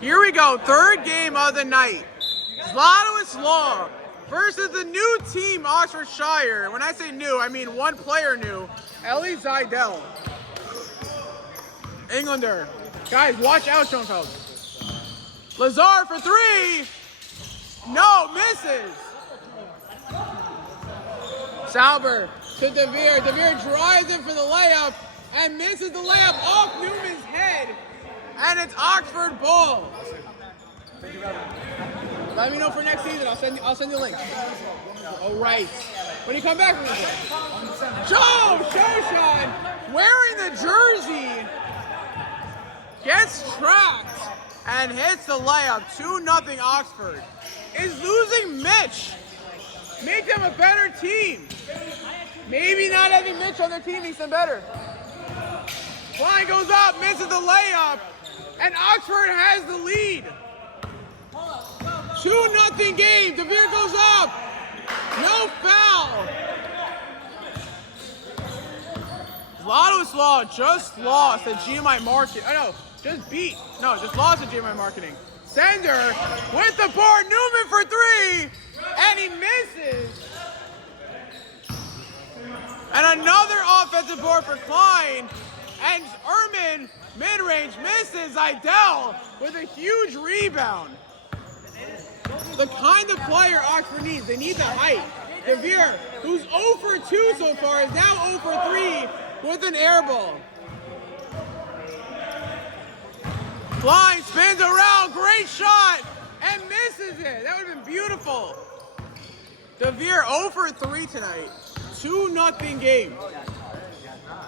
Here we go, third game of the night. Zlotowitz Law versus the new team, Oxfordshire. When I say new, I mean one player new, Zlotowitz. Englander. Guys, watch out, Schoenfeld. Lazar for three. No, misses. Sauber to DeVere. DeVere drives in for the layup and misses the layup off Newman's head. And it's Oxford ball. Let me know for next season. I'll send you a link. All right. When you come back, Shoshan wearing the jersey gets tracked and hits the layup. 2-0 Oxford is losing Mitch. Make them a better team. Maybe not having Mitch on their team makes them better. Klein goes up, misses the layup, and Oxford has the lead. 2-0 game. DeVere goes up. No foul. Zlotowitz Law just lost at GMI Marketing. Just lost at GMI Marketing. Sender with the board. Newman for three. And he misses. And another offensive board for Klein. And Ehrman, mid-range, misses. Idell with a huge rebound. The kind of player Oxford needs. They need the height. DeVere, who's 0 for 2 so far, is now 0 for 3 with an air ball. Klein spins around, great shot, and misses it. That would have been beautiful. DeVere 0 for 3 tonight. 2-0 game.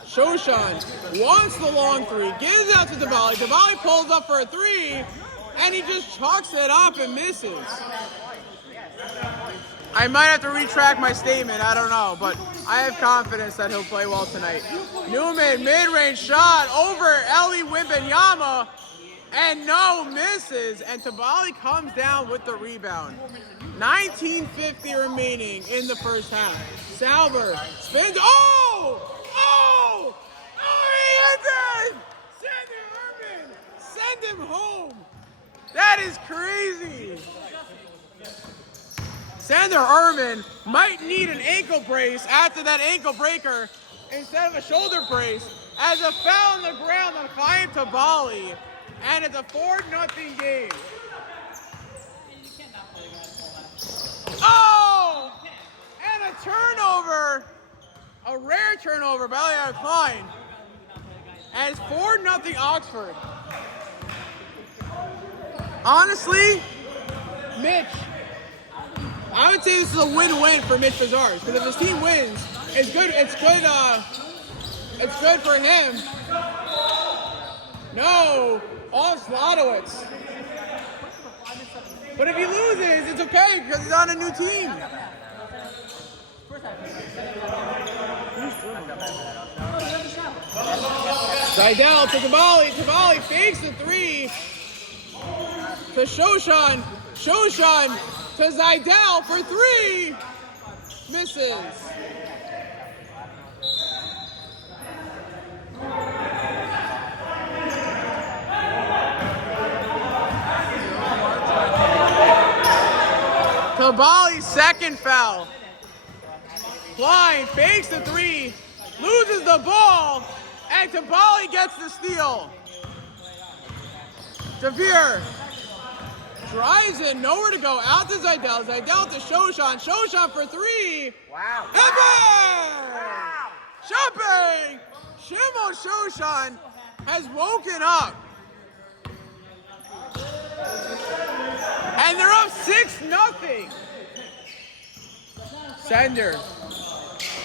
Shoshan wants the long three, gives it out to Diwali. Diwali pulls up for a three, and he just chalks it up and misses. I might have to retract my statement, I don't know, but I have confidence that he'll play well tonight. Newman, mid-range shot over Eli Wimbenyama, and no, misses, and Tabali comes down with the rebound. 19:50 remaining in the first half. Sauber spins, he hits it! Send him home! That is crazy! Sander Ehrman might need an ankle brace after that ankle breaker instead of a shoulder brace as a foul on the ground on Chaim Tabali, and it's a 4-0 game. Oh! And a turnover, a rare turnover by Elliot Klein, and it's 4-0 Oxford. Honestly, Mitch, I would say this is a win-win for Mitch Bazars, because if his team wins, it's good for him. No, all Zlotowitz. But if he loses, it's okay because he's on a new team. Idell to Tabali. Tabali fakes the three to Shoshan. Shoshan to Idell for three. Misses. Tabali's second foul. Klein fakes the three, loses the ball, and Tabali gets the steal. DeVere drives in, nowhere to go, out to Idell. Idell to Shoshan. Shoshan for three. Wow. Wow. Shopping! Shimon Shoshan has woken up. And they're up 6-0. Sender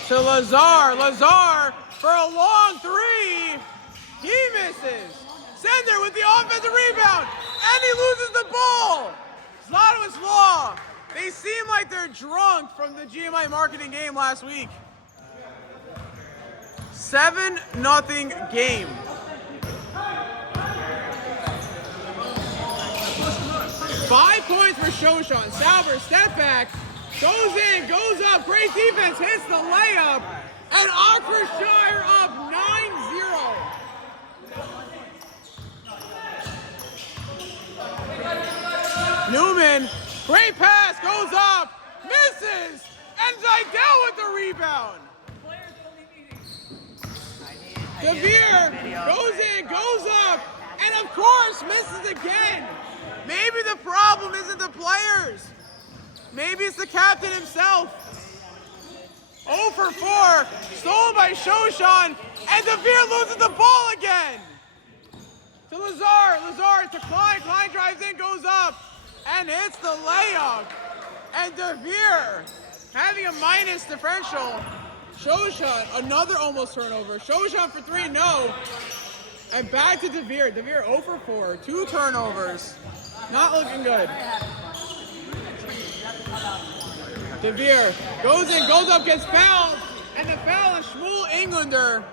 to Lazar. Lazar for a long three. He misses. Sender with the offensive rebound. And he loses the ball. Zlotowitz Law. They seem like they're drunk from the GMI Marketing game last week. 7-0 game. Five points for Shoshan. Sauber, step back, goes in, goes up, great defense, hits the layup, and Oxfordshire up 9-0. Newman, great pass, goes up, misses, and Zidell with the rebound. DeVere goes in, goes up, and of course misses again. Maybe the problem isn't the players. Maybe it's the captain himself. 0 for 4, stolen by Shoshan, and DeVere loses the ball again. To Lazar to Klein, Klein drives in, goes up, and hits the layup. And DeVere having a minus differential. Shoshan, another almost turnover. Shoshan for 3, no. And back to DeVere. DeVere 0 for 4, 2 turnovers. Not looking good. DeVere goes in, goes up, gets fouled, and the foul is Shmuel Englander.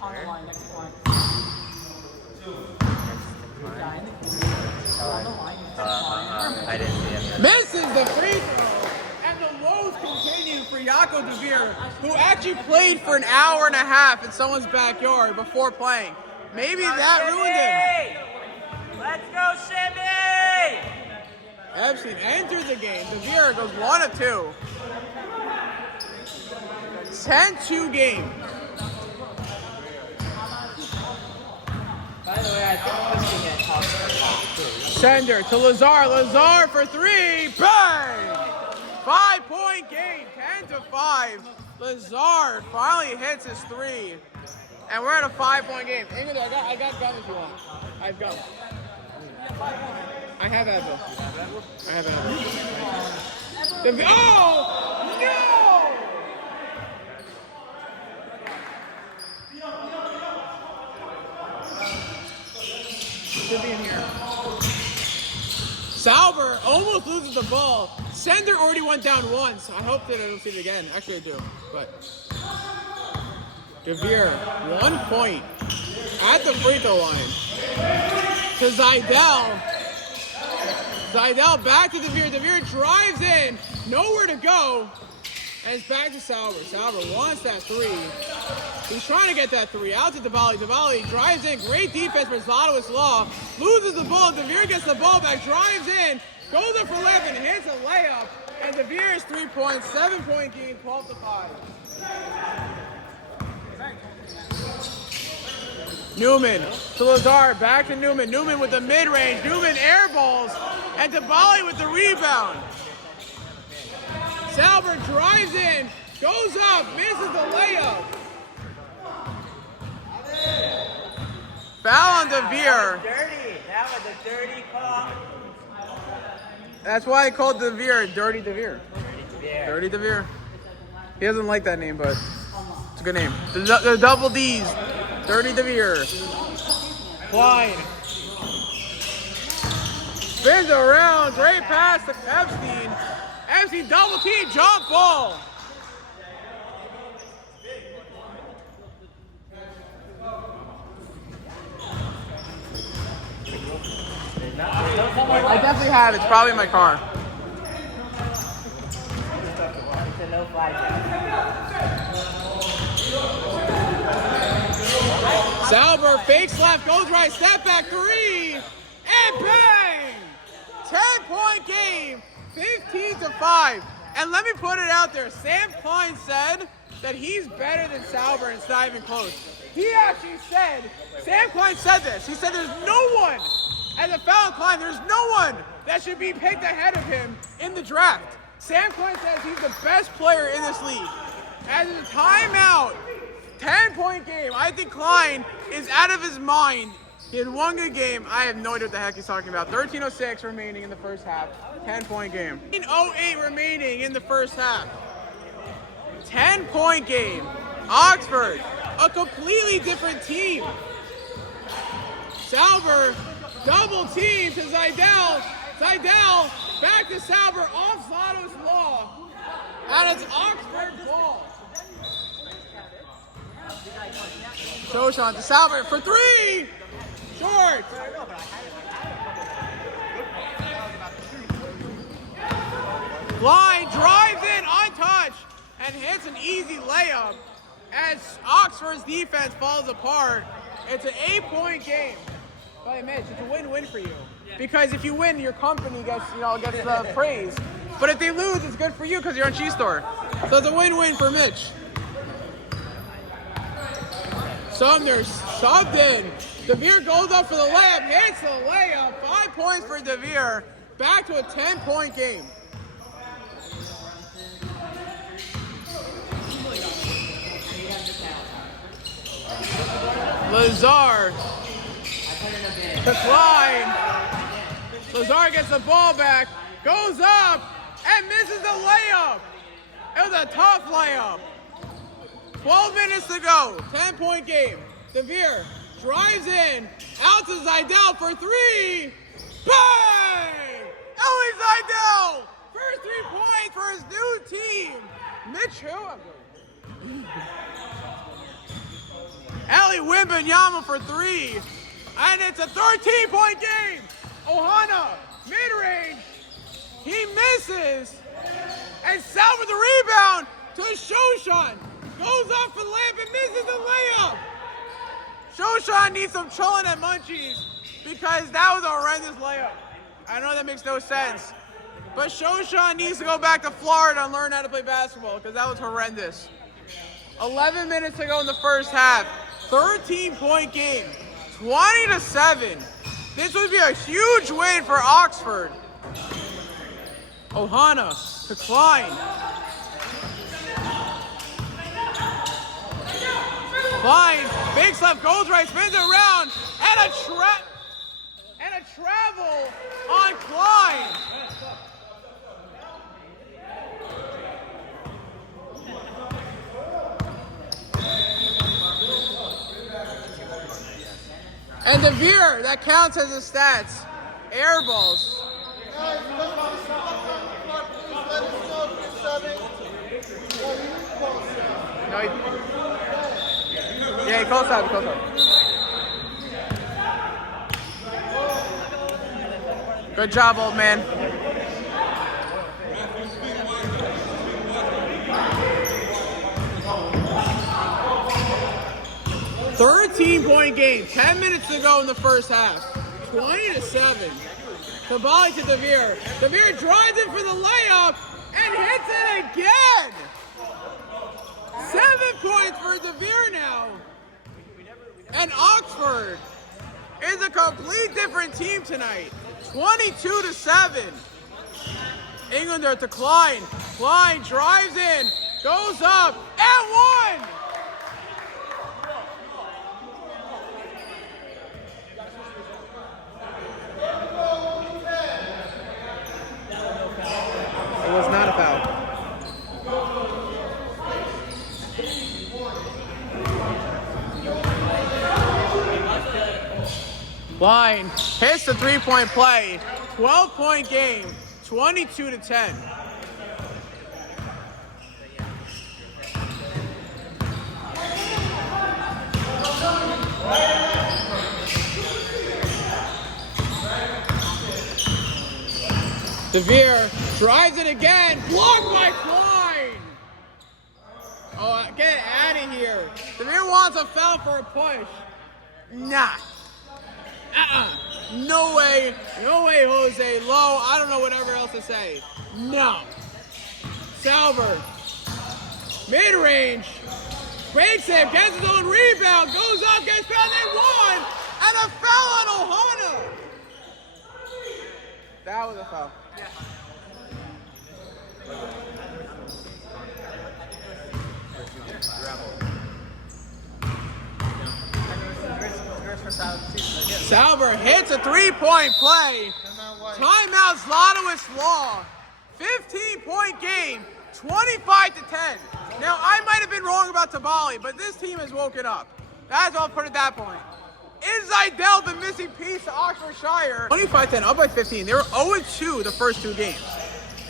On the line, next point. I didn't see him. Misses the free throw, and the woes continue for Jaco DeVere, who actually played for an hour and a half in someone's backyard before playing. Maybe that ruined him. Let's go, Shimmy! Epstein entered the game. DeVere goes 1 of 2. 10-2 game. By the way, I think this can get tough. Sender to Lazar. Lazar for 3. Bang! 5-point game. 10-5. Lazar finally hits his 3. And we're at a 5-point game. England, I got gum if you want. I have gum. I have Advil. I have Advil. Oh! No! Should be in here. Sauber almost loses the ball. Sender already went down once. I hope that I don't see it again. Actually, I do. But DeVere, 1 point at the free throw line. To Zidell. Zidell back to DeVere. DeVere drives in. Nowhere to go. And it's back to Sauber. Sauber wants that 3. He's trying to get that 3. Out to Dabali. Dabali drives in. Great defense for Zlotowitz Law. Loses the ball. DeVere gets the ball back. Drives in. Goes up for 11. Hits a layup. And DeVere's 3 points. 7-point game. 12-5. Newman to Lazar, back to Newman. Newman with the mid-range. Newman airballs, and Dabali with the rebound. Sauber drives in, goes up, misses the layup. Foul on DeVere. Dirty. That was a dirty call. That's why I called DeVere Dirty DeVere. Dirty DeVere. He doesn't like that name, but it's a good name. The double D's. Dirty DeVere. Klein. Spins around. Great pass to Epstein. Epstein double team. Jump ball. I definitely have. It's probably in my car. It's a no fly Sauber fakes left, goes right, step back 3, and bang! 10-point game, 15-5. And let me put it out there, Sam Klein said that he's better than Sauber and it's not even close. He actually said, Sam Klein said this, he said there's no one, as a foul Klein, there's no one that should be picked ahead of him in the draft. Sam Klein says he's the best player in this league. As a timeout, 10-point game. I think Klein is out of his mind. He had 1 good game. I have no idea what the heck he's talking about. 13:06 remaining in the first half. 10-point game. 13:08 remaining in the first half. 10-point game. Oxford, a completely different team. Sauber, double team to Zidell. Zidell, back to Sauber, off Zlotowitz Law. And it's Oxford ball. Shoshan to Sauber for 3! Short! Line drives in untouched and hits an easy layup as Oxford's defense falls apart It's an 8-point game. But Mitch, it's a win-win for you. Because if you win, your company gets the praise. But if they lose, it's good for you because you're on Cheese Store. So it's a win-win for Mitch. Sumner subbed in. DeVere goes up for the layup, hits the layup. 5 points for DeVere. Back to a 10-point game. Lazar to Klein. Lazar gets the ball back, goes up, and misses the layup. It was a tough layup. 12 minutes to go, 10-point game. DeVere drives in, out to Zidell for 3. Bang! Ellie Zidell! First 3 points for his new team. Mitch who? Ellie Wimbenyama for 3. And it's a 13-point game. Ohana, mid-range. He misses. And Sal with the rebound to Shoshan. Goes up for the layup and misses the layup. Shoshan needs some chillin' at Munchies because that was a horrendous layup. I know that makes no sense. But Shoshan needs to go back to Florida and learn how to play basketball because that was horrendous. 11 minutes to go in the first half. 13-point game. 20-7. This would be a huge win for Oxford. Ohana to Klein. Klein, fakes left, goes right, spins it around, and a travel on Klein. And DeVere, that counts as his stats. Air balls. No, he calls out, Good job, old man. $13-point game. 10 minutes to go in the first half. 20-7. Kabali to DeVere. DeVere drives it for the layup and hits it again. 7 points for DeVere now. And Oxford is a complete different team tonight. 22-7. Englander to Klein. Klein drives in, goes up, and 1. It was not a foul. Klein hits the 3-point play. 12-point game. 22-10. DeVere drives it again. Blocked by Klein. Oh, get out of here. DeVere wants a foul for a push. Nah. No way, Jose. Low, I don't know whatever else to say. No. Salver. Mid-range. Breaks it, gets his own rebound, goes up, gets fouled, they won! And a foul on Ohana! That was a foul. Yeah. Salver hits a 3-point play. Timeout, Zlotowitz Law. 15-point game, 25-10. Now, I might have been wrong about Tabali, but this team has woken up. That's all I'll put at that point. Is Zidell the missing piece to Oxfordshire? 25-10, up by 15. They were 0-2 the first 2 games.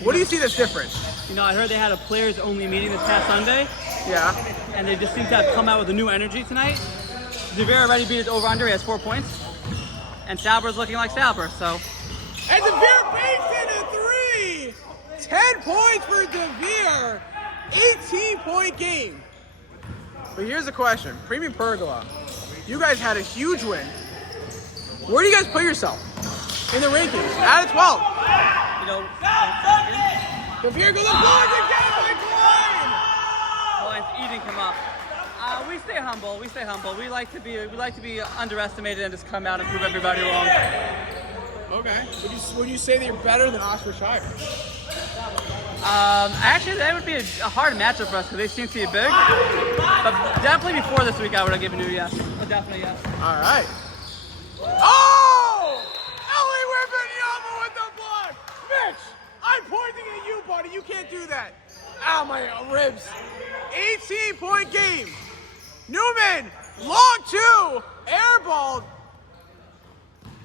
What do you see that's different? You know, I heard they had a players-only meeting this past Sunday. Yeah. And they just seem to have come out with a new energy tonight. DeVere already beat his over-under. He has 4 points. And Salber's looking like Salber, so. And DeVere bakes in a 3! 10 points for DeVere. 18-point game. But here's the question. Premium Pergola. You guys had a huge win. Where do you guys put yourself in the rankings? Out of 12. You know, Here goes the block again by Klein. Klein's eating him up. We stay humble. We stay humble. We like to be underestimated and just come out and prove everybody wrong. Okay. Would you say that you're better than Oxfordshire? Actually, that would be a hard matchup for us because they seem to be big. But definitely before this week, I would have given you a yes. But definitely yes. All right. Oh! Ellie Wimbenyama with the block. Mitch, I'm pointing at you, buddy. You can't do that. Ow, my ribs. 18-point game. Newman, long two, airballed.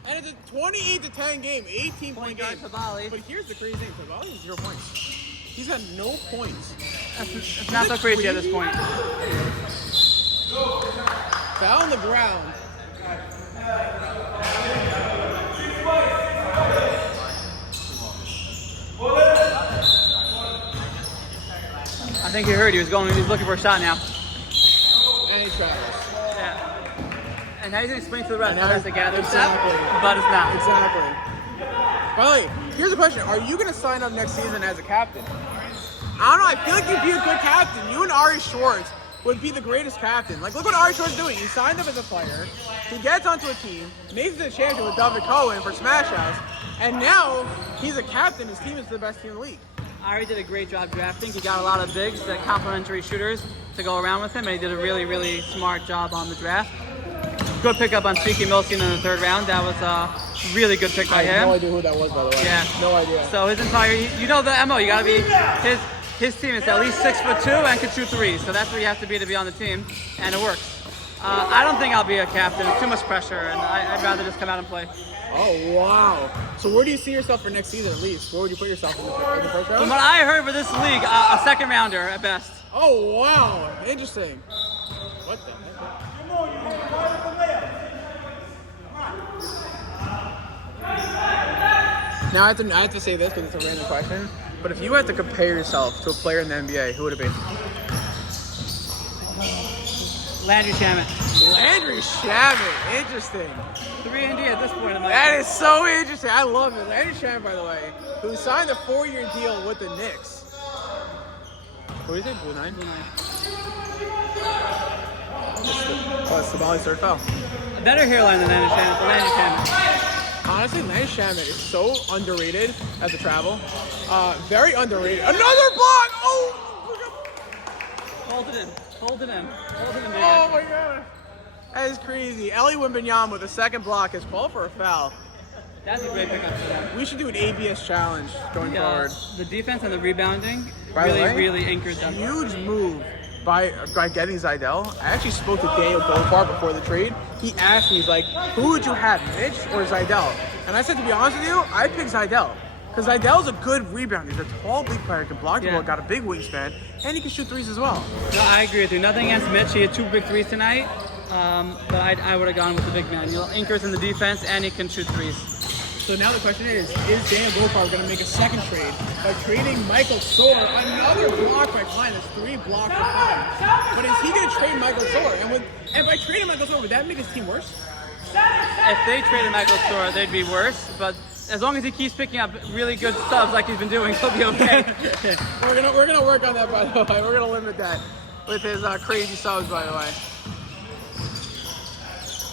And it's a 28-10 game, 18-point game. Tabali. But here's the crazy thing, Tabali has 0 points. He's got no points. It's not so crazy at this point. Foul on the ground. I think he heard he's looking for a shot now. And he travels. Yeah. And now he's going to explain to the rest how that's a gather exactly. step, but it's not. Exactly. By the way, here's a question. Are you going to sign up next season as a captain? I don't know. I feel like you'd be a good captain. You and Ari Schwartz would be the greatest captain. Like, look what Ari Schwartz is doing. He signed up as a player. He gets onto a team. Makes it a champion with David Cohen for Smash House. And now he's a captain. His team is the best team in the league. Ari did a great job drafting. He got a lot of bigs, the complementary shooters to go around with him, and he did a really, really smart job on the draft. Good pickup on Speaky Milstein in the 3rd round. That was a really good pick by I him. have no idea who that was, by the way. Yeah. No idea. So his entire, you know the MO, you gotta be, his team is at least 6'2" and can shoot threes. So that's where you have to be on the team, and it works. I don't think I'll be a captain. It's too much pressure, and I'd rather just come out and play. Oh, wow. So where do you see yourself for next season, at least? Where would you put yourself in the first round? From what I heard for this league, a 2nd rounder at best. Oh, wow. Interesting. What the heck? Now I have to say this because it's a random question, but if you had to compare yourself to a player in the NBA, who would it be? Landry Shamet. Landry Shamet. Interesting. 3 and D at this point in my That is so interesting. I love it. Landry Shamet, by the way, who signed a 4-year deal with the Knicks. What is it? Blue 9? Blue 9. It's the Bali third foul. A better hairline than Landry Shamet, but Landry Shamet. Honestly, Landry Shamet is so underrated as a travel. Very underrated. Another block! Oh! Hold it in. Hold it in. Hold it in, baby. Oh my god. That is crazy. Ellie Wimbenyama with a 2nd block is called for a foul. That's a great pickup for them. We should do an ABS challenge going forward. The defense and the rebounding By the way, really anchored them. Huge move by getting Zidell. I actually spoke to Daniel Goldfarb before the trade. He asked me, he's like, who would you have, Mitch or Zidell? And I said, to be honest with you, I'd pick Zidell. Because Zidell's a good rebounder. He's a tall, big player, can block the ball, got a big wingspan, and he can shoot threes as well. No, I agree with you. Nothing against Mitch. He had 2 big threes tonight. But I would have gone with the big man. Anchors in the defense, and he can shoot threes. So now the question is Daniel Goldfarb going to make a 2nd trade by trading Michael Soar? Another block by Klein. That's 3 blocks for Klein. But is he going to trade Michael Soar? And by trading Michael Soar, would that make his team worse? If they traded Michael Soar, they'd be worse. But as long as he keeps picking up really good subs like he's been doing, he'll be okay. We're gonna work on that, by the way. We're gonna limit that with his crazy subs, by the way.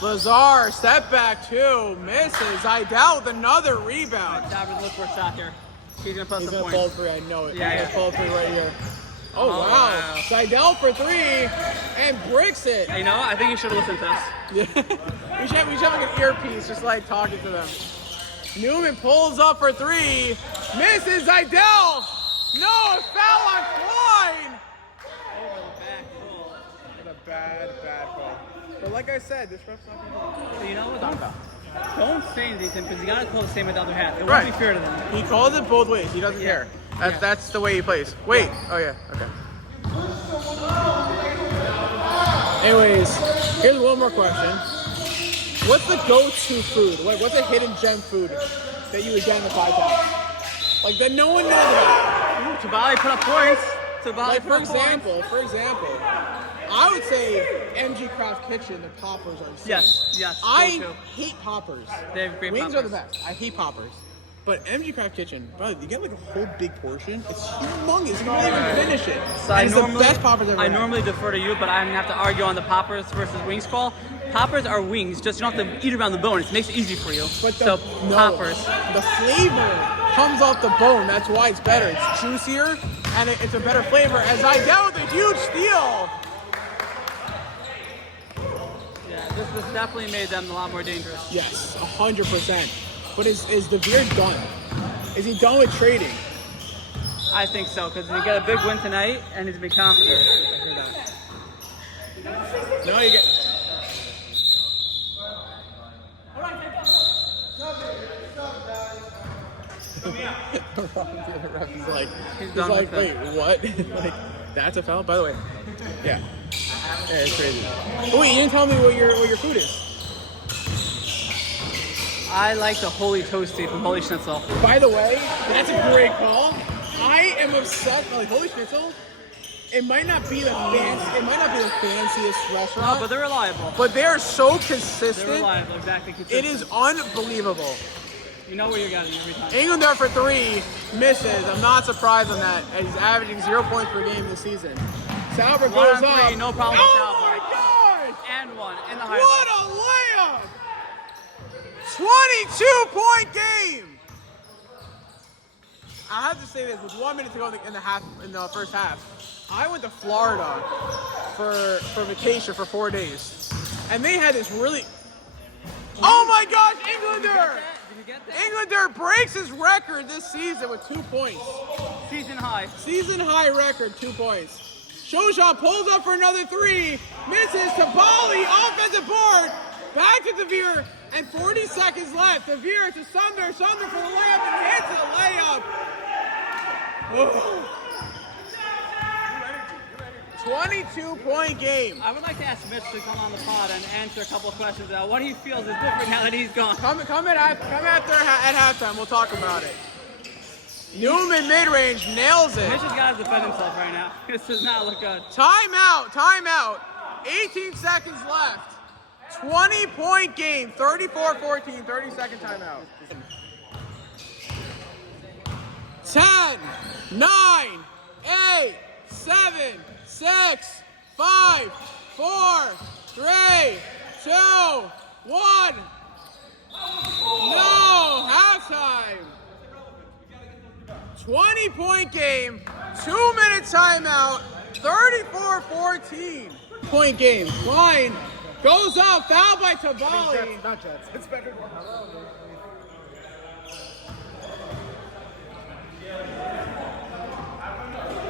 Lazar, step back 2, misses. Zidell with another rebound. David, look for a shot here. He's gonna put He's some gonna points. pull 3, I know it. Yeah, He's gonna pull 3 right here. Oh, wow. Wow. Zidell for 3 and bricks it. You know, I think you should have listened to us. Yeah. we should have like an earpiece, just like talking to them. Newman pulls up for 3, misses. Zidell. No, a foul on Klein. What a bad call. But like I said, this ref's not gonna You know what? Don't say anything because you gotta call the same with the other hat. It won't be fair to them. He calls it both ways. He doesn't care. That's the way he plays. Wait. Oh yeah. Okay. Anyways, here's one more question. What's the go-to food? Like, what's a hidden gem food that you would get in the 5 times? Like that no one knows about. Tabali put up points. Like for example, I would say MG Craft Kitchen, the poppers are insane. Yes. I go to. hate poppers. They have great Wings poppers. are the best. I hate poppers. But MG Craft Kitchen, brother, you get like a whole big portion. It's humongous. You can't even finish it. So And it's the best poppers I've ever I had. normally defer to you, but I'm gonna have to argue on the poppers versus wings call. Poppers are wings, just you don't have to eat around the bone. It makes it easy for you. But Poppers. the flavor comes off the bone. That's why it's better. It's juicier and it's a better flavor. As I dealt with a huge steal. Yeah, this definitely made them a lot more dangerous. Yes, 100%. But is Devere done? Is he done with trading? I think so, because he got a big win tonight, and he's been confident. I hear that. No, you get. He's like, He's done with wait, what? Like, that's a foul? By the way, yeah, it's crazy. But wait, you didn't tell me what your food is. I like the Holy Toasty from Holy Schnitzel. By the way, that's a great call. I am obsessed. Like Holy Schnitzel, it might not be the fanciest restaurant. No, but they're reliable. But they are so They're consistent. reliable, exactly. Consistent. It is unbelievable. You know where you're getting every time. England there for 3, misses. I'm not surprised on that. And he's averaging 0 points per game this season. Sauber One goes on up. three, no problem with Oh Sauber. my gosh! And one in the highlight. What a layup! 22-point game. I have to say this with 1 minute to go in the first half. I went to Florida for vacation for 4 days, and they had this really. Oh my gosh, Englander! Did you get that? Englander breaks his record this season with 2 points. Season high. Season high record, 2 points. Shosha pulls up for another 3, misses to Bali, offensive board, back to Devere, and 40 seconds left. Devere to Sunder for the layup, and hits the layup. 22-point game. I would like to ask Mitch to come on the pod and answer a couple of questions about what he feels is different now that he's gone. Come after at halftime. We'll talk about it. Newman mid-range nails it. Mitch has got to defend himself right now. This does not look good. Timeout. 18 seconds left. 20-point game. 34-14. 30-second timeout. 10, 9, 8, 7, 6, 5, 4, 3, 2, 1. No, halftime. 20-point game, 2-minute timeout, 34-14. Point game, line goes up, foul by Tabali. Not Jets. It's better.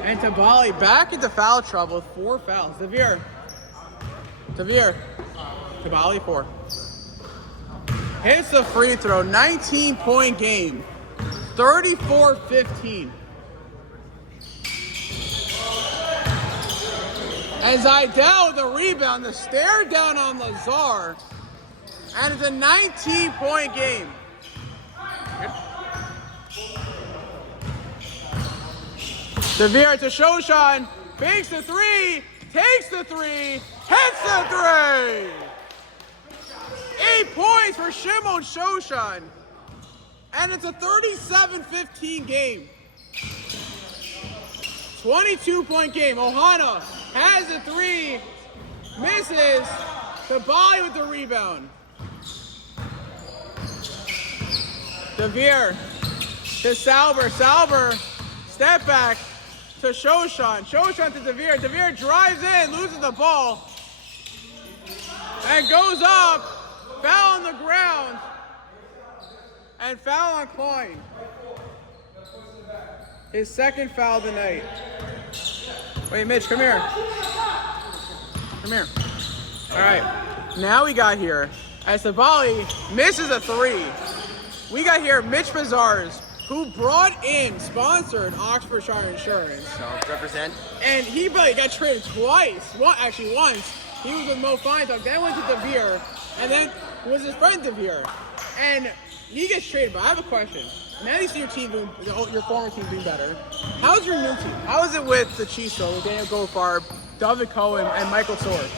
And Tabali back into foul trouble with 4 fouls. Devere. Tabali 4. Hits the free throw, 19-point game. 34-15. And Zidell with the rebound, the stare down on Lazar. And it's a 19-point game. Devere to Shoshan, fakes the 3, takes the 3, hits the 3! 8 points for Shimon Shoshan. And it's a 37-15 game. 22-point game. Ohana has a 3, misses. Tabali with the rebound. Devere to Sauber, step back to Shoshan to Devere. Devere drives in, loses the ball, and goes up. Foul on the ground. And foul on Klein. His second foul of the night. Wait, Mitch, come here. All right. Now we got here, as Tabali misses a 3. We got here Mitch Bazars, who brought in, sponsored Oxfordshire Insurance. So, represent. And he got traded twice. Once. He was with Mo Feintalk, then went to Devere, and then was his friend Devere. And he gets traded, but I have a question. now you see your team doing, your former team doing better. How's your new team? How is it with the Chiso, with Daniel Goldfarb, David Cohen, and Michael Sorg?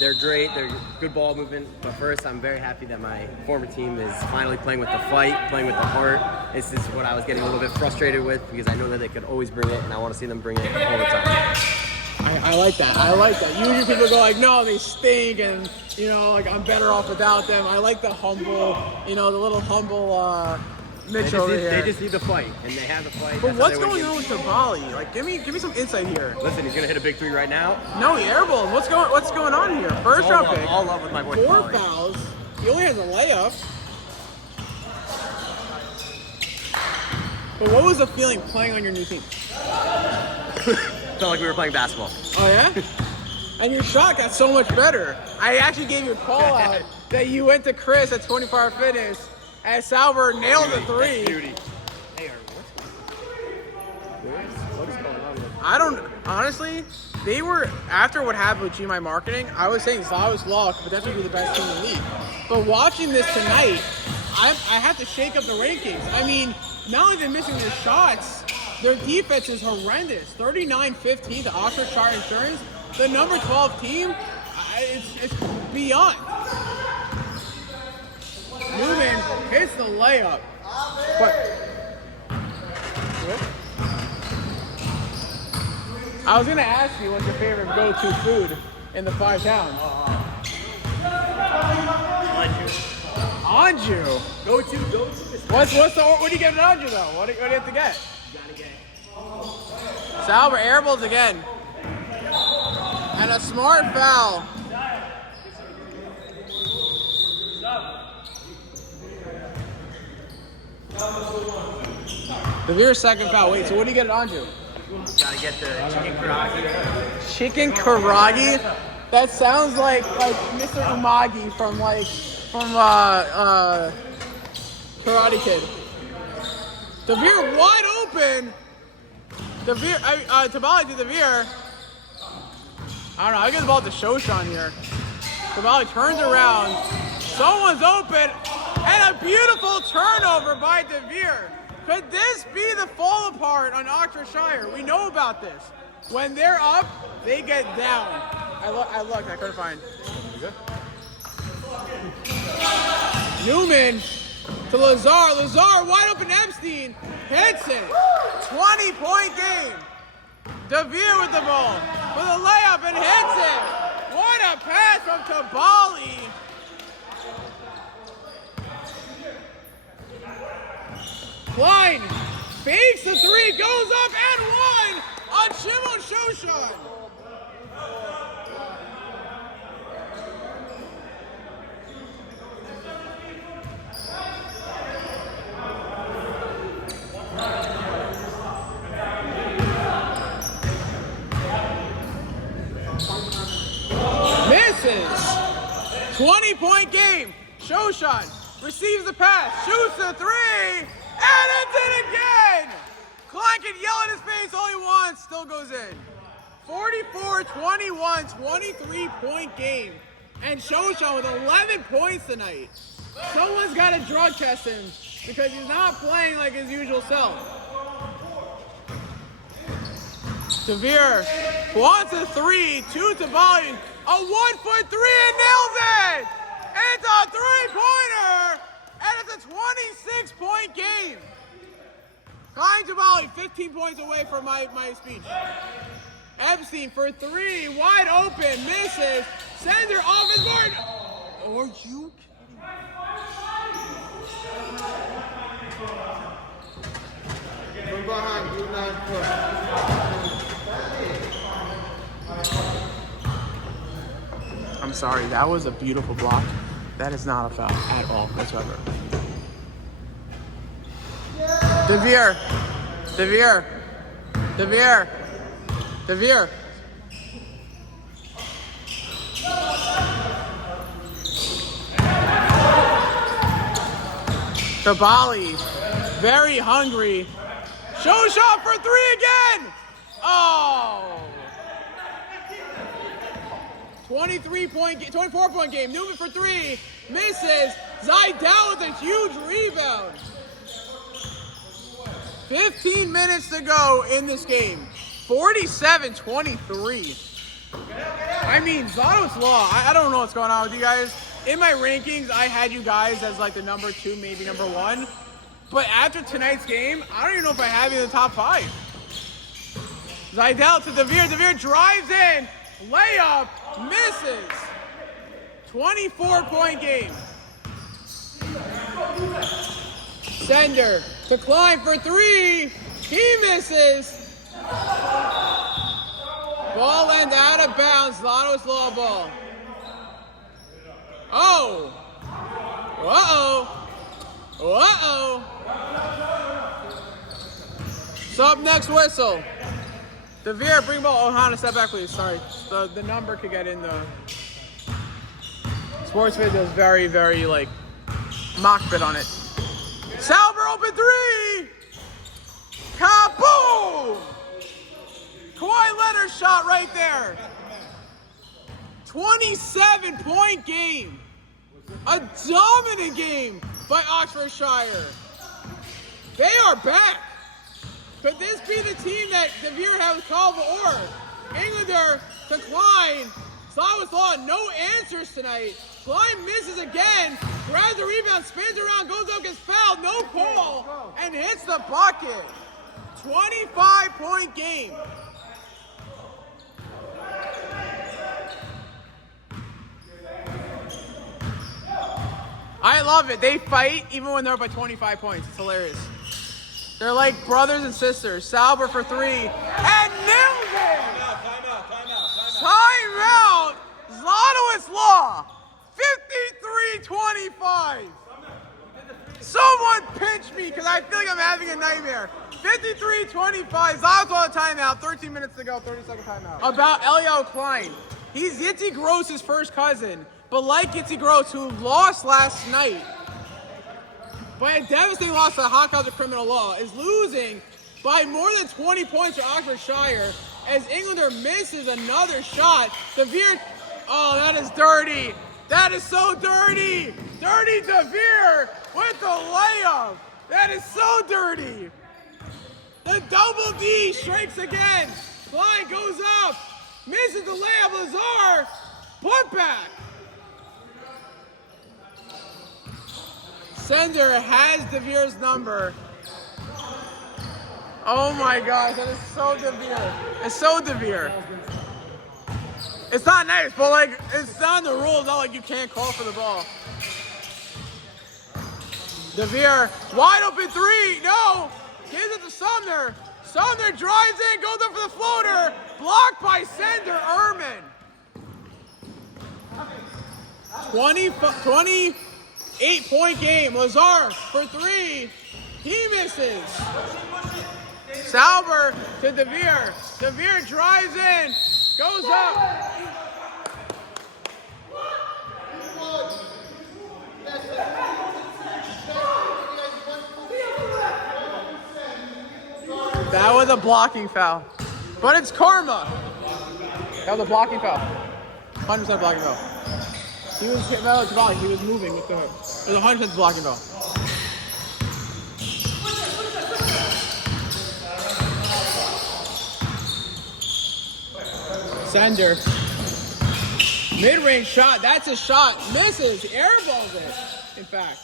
They're great. They're good ball movement. But first, I'm very happy that my former team is finally playing with the fight, playing with the heart. This is what I was getting a little bit frustrated with because I know that they could always bring it, and I want to see them bring it all the time. I like that. I like that. Usually people go like, no, they stink, and like I'm better off without them. I like the humble, the little humble Mitch over here. They just need the fight, and they have the fight. But what's going on with Tabali? Like, give me some insight here. Listen, he's gonna hit a big 3 right now. No, he airballed. What's going on here? First round pick. All love with my boy. 4 fouls. He only has a layup. But what was the feeling playing on your new team? Felt like we were playing basketball. Oh yeah? And your shot got so much better. I actually gave you a call out that you went to Chris at 24 Hour Fitness and Salver nailed the 3. Beauty. Hey, what is going on? I don't, honestly, they were, after what happened with GMI Marketing, I was saying Zlotowitz Law could potentially be the best team in the league. But watching this tonight, I have to shake up the rankings. I mean, not only they're missing their shots, their defense is horrendous. 39-15 to Oxfordshire Insurance. The number 12 team, it's beyond. Newman hits the layup. But I was gonna ask you what's your favorite go-to food in the 5 towns. Anju. Go-to. What do you get at Anju though? What do you have to get? Salver airballs again. And a smart foul. Devere's second foul. Wait, so what do you get at Anju? Gotta get the chicken karagi. Chicken karagi? That sounds like Mr. Umagi from Karate Kid. Devere wide open. Tabali to Devere. I don't know, I get the ball to Shoshan here. Tabali turns around. Someone's open. And a beautiful turnover by Devere. Could this be the fall apart on Oxfordshire? We know about this. When they're up, they get down. I looked, I couldn't find. Newman to Lazar. Lazar wide open Epstein. Hits it. 20-point game. Devere with the ball. With a layup and hits it. What a pass from Tabali. Klein fakes the 3, goes up and 1 on Shimon Shoshan. Misses. 20-point game. Shoshan receives the pass, shoots the 3, and it's in again! Klein can yell in his face all he wants, still goes in. 44-21, 23-point game. And Shoshan with 11 points tonight. Someone's got to drug test him because he's not playing like his usual self. Devere wants a 3, 2 to volume, a 1-foot 3 and nails it! It's a 3-pointer! And it's a 26-point game. Klein Tabali, 15 points away from my speech. Epstein for 3, wide open, misses, sends her off his board. Are you kidding me? From behind, do not push. I'm sorry, that was a beautiful block. That is not a foul at all whatsoever. Devere. Tabali, very hungry. Show shot for 3 again. Oh. 24-point game. Newman for 3. Misses. Zidell with a huge rebound. 15 minutes to go in this game. 47-23. I mean, Zlotowitz Law, I don't know what's going on with you guys. In my rankings, I had you guys as like the number 2, maybe number 1. But after tonight's game, I don't even know if I have you in the top 5. Zidell to DeVere. DeVere drives in. Layup. Misses. 24-point game. Sender to Klein for 3. He misses. Ball end out of bounds. Zlotowitz Law ball. Oh. Uh-oh. Uh-oh. Sub next whistle. DeVere, bring ball. Oh, Hannah, step back, please. Sorry. The number could get in the... Sports video is very, very, like, mock bit on it. Sauber open 3! Kaboom! Kawhi Leonard shot right there. 27-point game. A dominant game by Oxfordshire. They are back. Could this be the team that DeVere has called or? Englander to Klein. Zlotowitz Law, no answers tonight. Klein misses again. Grabs the rebound, spins around, goes up, gets fouled, no call, and hits the bucket. 25-point game. I love it. They fight even when they're up by 25 points. It's hilarious. They're like brothers and sisters. Sauber for 3. And nails it! Timeout! Zlotowitz Law! 53-25. Someone pinch me because I feel like I'm having a nightmare. 53-25. Zlotowitz Law timeout. 13 minutes to go. 30-second timeout. About Elio Klein. He's Yitzi Gross's first cousin. But like Yitzi Gross, who lost last night by a devastating loss to the Hot College of Criminal Law, is losing by more than 20 points to Oxfordshire as Englander misses another shot. DeVere, oh, that is dirty. That is so dirty. Dirty DeVere with the layup. That is so dirty. The double D strikes again. Klein goes up, misses the layup. Lazar, put back. Sender has DeVere's number. Oh my gosh, that is so DeVere. It's so DeVere. It's not nice, but like, it's not in the rules, not like you can't call for the ball. DeVere, wide open 3, no! Gives it to Sumner. Sumner drives in, goes up for the floater. Blocked by Sender, Ehrman. 28-point game. Lazar for 3. He misses. Sauber to DeVere. DeVere drives in. Goes up. That was a blocking foul. But it's karma. That was a blocking foul. 100% blocking foul. He was moving with the hook. It was 100% blocking foul. Sender. Mid-range shot. That's a shot. Misses. Airballs it, in fact.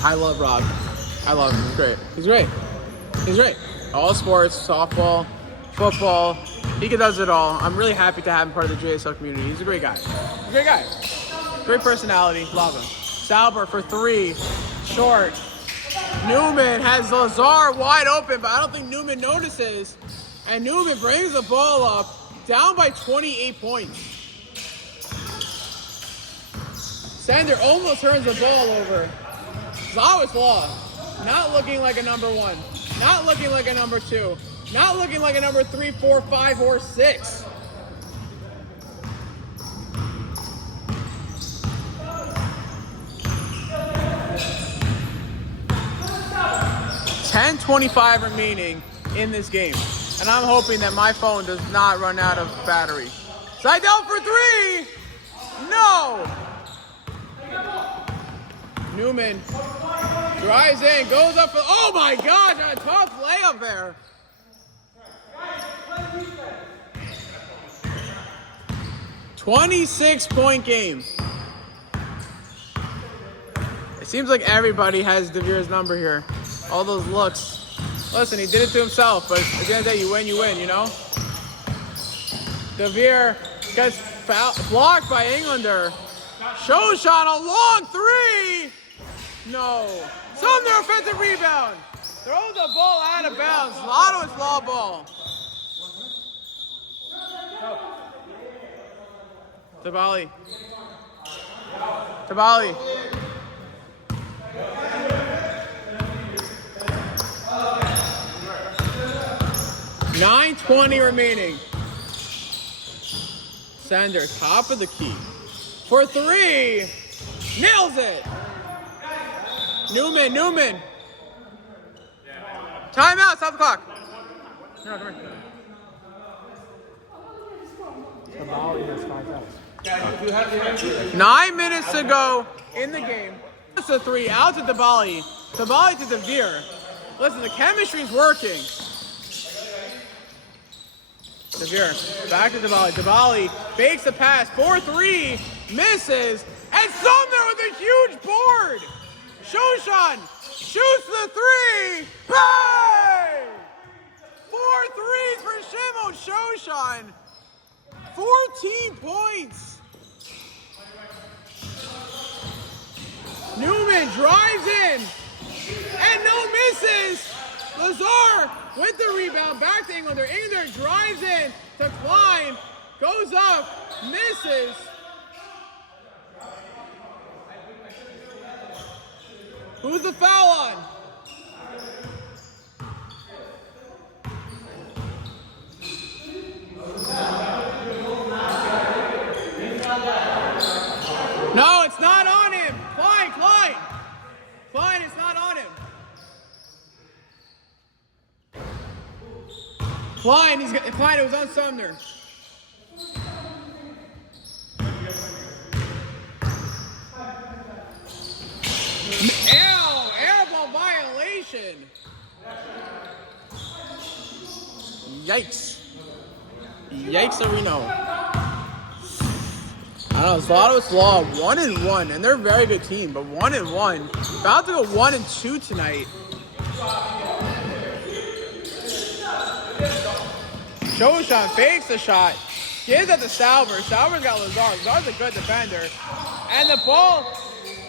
I love Rob. I love him. He's great. He's great. He's great. All sports, softball, football. He does it all. I'm really happy to have him part of the JSL community. He's a great guy. He's a great guy. Great personality. Love him. Sauber for 3. Short. Newman has Lazar wide open, but I don't think Newman notices. And Newman brings the ball up, down by 28 points. Sender almost turns the ball over. Zlotowitz Law, not looking like a number 1. Not looking like a number 2. Not looking like a number 3, 4, 5, or 6. $10:25 remaining in this game. And I'm hoping that my phone does not run out of battery. Seidel for three! No! Newman drives in, goes up for, oh my gosh, a tough layup there. $26-point game. It seems like everybody has DeVere's number here. All those looks. Listen, he did it to himself, but at the end of the day, you win, you know? DeVere gets blocked by Englander. Shoshan, a long three! No. Sumner, offensive rebound. Throws the ball out of bounds. Zlotowitz Law ball. Tabali. 9:20 remaining. Sender, top of the key. For three. Nails it. Newman. Timeout, stop the clock. No, come here. 9 minutes to go in the game. It's a three, out to Tabali. Tabali to DeVere. Listen, the chemistry's working. DeVere, back to Tabali. Tabali fakes the pass, 4-3, misses, and Sumner with a huge board. Shoshan shoots the three, bang! 4 threes for Shimon Shoshan. 14 points. Newman drives in, and no misses. Lazar with the rebound, back to Englander. Englander drives in to Klein, goes up, misses. Who's the foul on? No, it's not on him. Klein, it's not on him. Klein, it was on Sumner. Air ball violation. Yikes, so we know. I don't know, Zlotowitz Law 1-1, and they're a very good team, but 1-1. About to go 1-2 tonight. Shoshan fakes the shot, gives it to Sauber. Sauber's got Lazar. Lazar's a good defender. And the ball,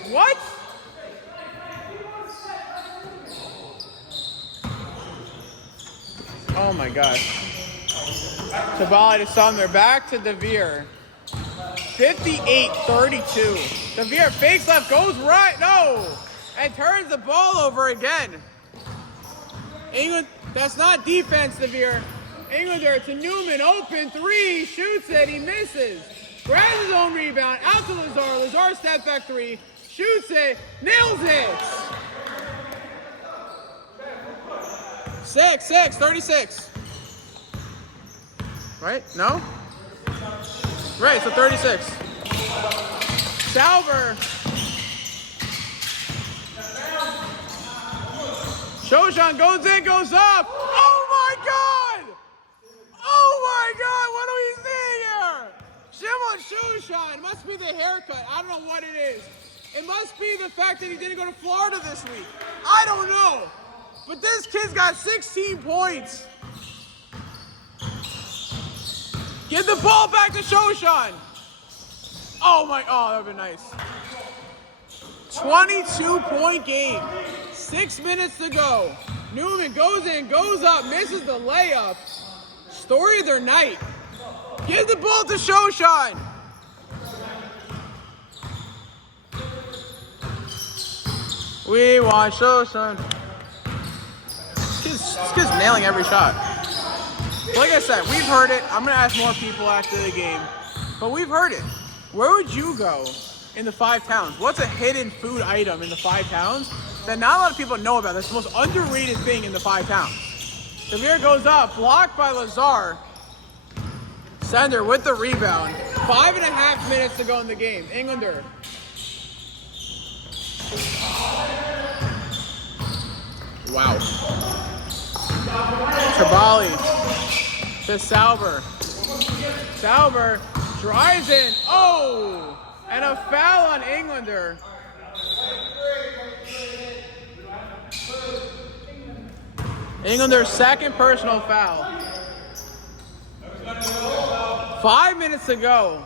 what? Oh my gosh. Tabali to Sumner, back to DeVere. 58-32. DeVere fakes left, goes right, no! And turns the ball over again. England, that's not defense, DeVere. Englander to Newman, open three, shoots it, he misses. Grabs his own rebound, out to Lazar. Lazar step back three, shoots it, nails it. 36. Right? No? Right, so 36. Sauber. Shoshan goes in, goes up. Oh my God! What are we seeing here? Shimon Shoshan. It must be the haircut. I don't know what it is. It must be the fact that he didn't go to Florida this week. I don't know. But this kid's got 16 points. Get the ball back to Shoshan. Oh, that would be nice. 22-point game. 6 minutes to go. Newman goes in, goes up, misses the layup. Story of their night. Give the ball to Shoshan. We want Shoshan. This kid's nailing every shot. Like I said, we've heard it. I'm going to ask more people after the game. But we've heard it. Where would you go in the 5 towns? What's a hidden food item in the 5 towns that not a lot of people know about? That's the most underrated thing in the 5 towns. Devere goes up, blocked by Lazar. Sender with the rebound. 5.5 minutes to go in the game. Englander. Wow. Tabali to Sauber. Sauber drives in. Oh! And a foul on Englander. Englander's second personal foul. 5 minutes to go.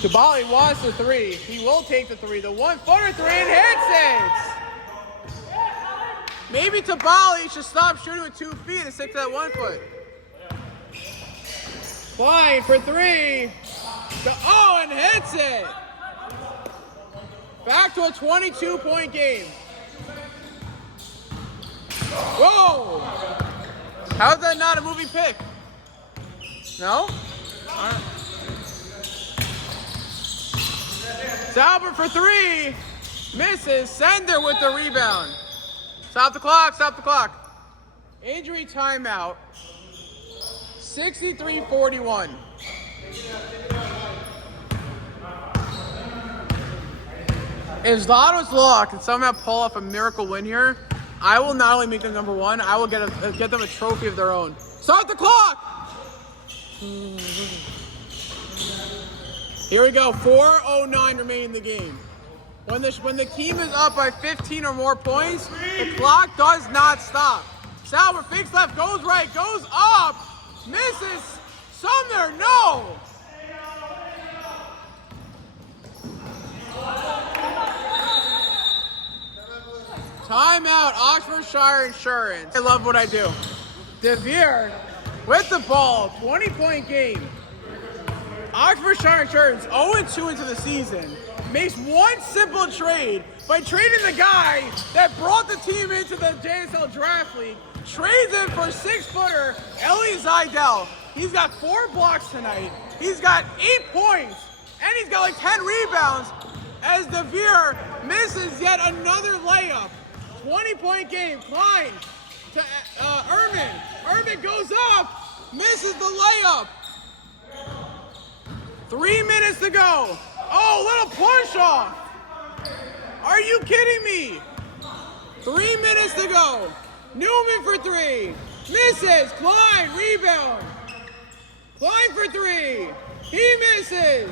Tabali wants the three. He will take the three. The 1-footer three and hits it. Maybe Tabali should stop shooting with 2 feet and stick to that 1 foot. Klein for three. Oh, and hits it. Back to a 22-point game. Whoa! How's that not a moving pick? No? All right. Sauber for three. Misses. Sender with the rebound. Stop the clock. Stop the clock. Injury timeout. 63-41. If Zlotowitz Law can somehow pull off a miracle win here, I will not only make them number one, I will get them a trophy of their own. Start the clock! Here we go, 4:09 remaining in the game. When the team is up by 15 or more points, the clock does not stop. Sauber fakes left, goes right, goes up, misses. Sumner, no! Timeout, Oxfordshire Insurance. I love what I do. Devere with the ball, 20-point game. Oxfordshire Insurance 0-2 into the season. Makes one simple trade by trading the guy that brought the team into the JSL Draft League. Trades him for 6-footer Ellie Zidell. He's got 4 blocks tonight. He's got 8 points. And he's got like 10 rebounds as Devere misses yet another layup. 20-point game. Klein to Erman. Erman goes up. Misses the layup. 3 minutes to go. Oh, little push off. Are you kidding me? 3 minutes to go. Newman for three. Misses. Klein, rebound. Klein for three. He misses.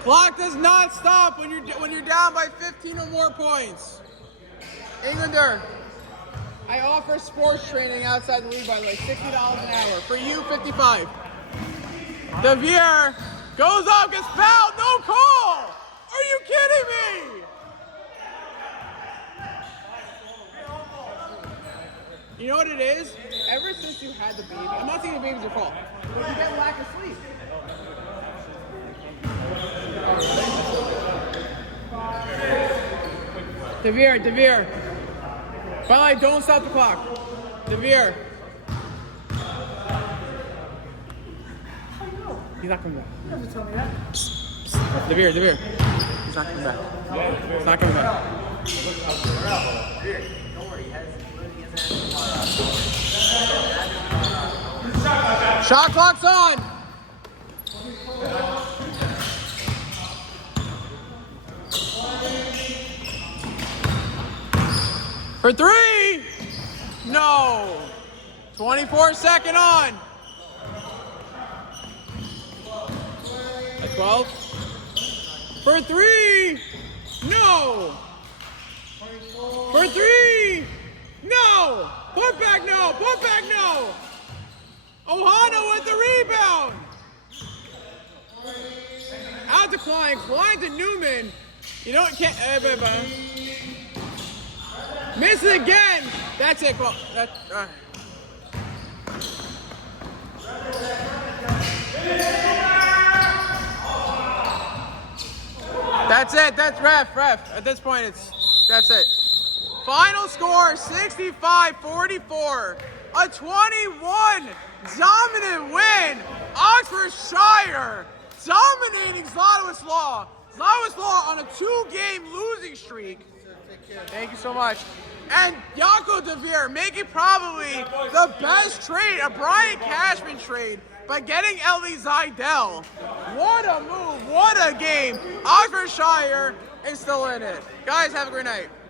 Clock does not stop when you're down by 15 or more points. Englander, I offer sports training outside the league by like $60 an hour. For you, $55. Devere goes up, gets fouled, no call! Are you kidding me? You know what it is? Ever since you had the baby, I'm not saying the baby's your fault, but you get lack of sleep. Devere. By the way, don't stop the clock. Devere. He's not coming back. You have to tell me that. Devere. He's not coming back. He's not coming back. Shot clock's on. For three! No! 24-second on. At 12. For three! No! For three! No! Put back no! Ohana with the rebound! Out to Klein to Newman. You know what, can't... Miss it again! That's it, well, That's it, that's ref. At this point, that's it. Final score, 65-44. A 21 dominant win. Oxfordshire dominating Zlotowitz Law. Zlotowitz Law on a 2-game losing streak. Thank you so much. And Yako DeVere making probably the best trade, a Brian Cashman trade, by getting Ellie Zidell. What a move, what a game. Oxfordshire is still in it. Guys, have a great night.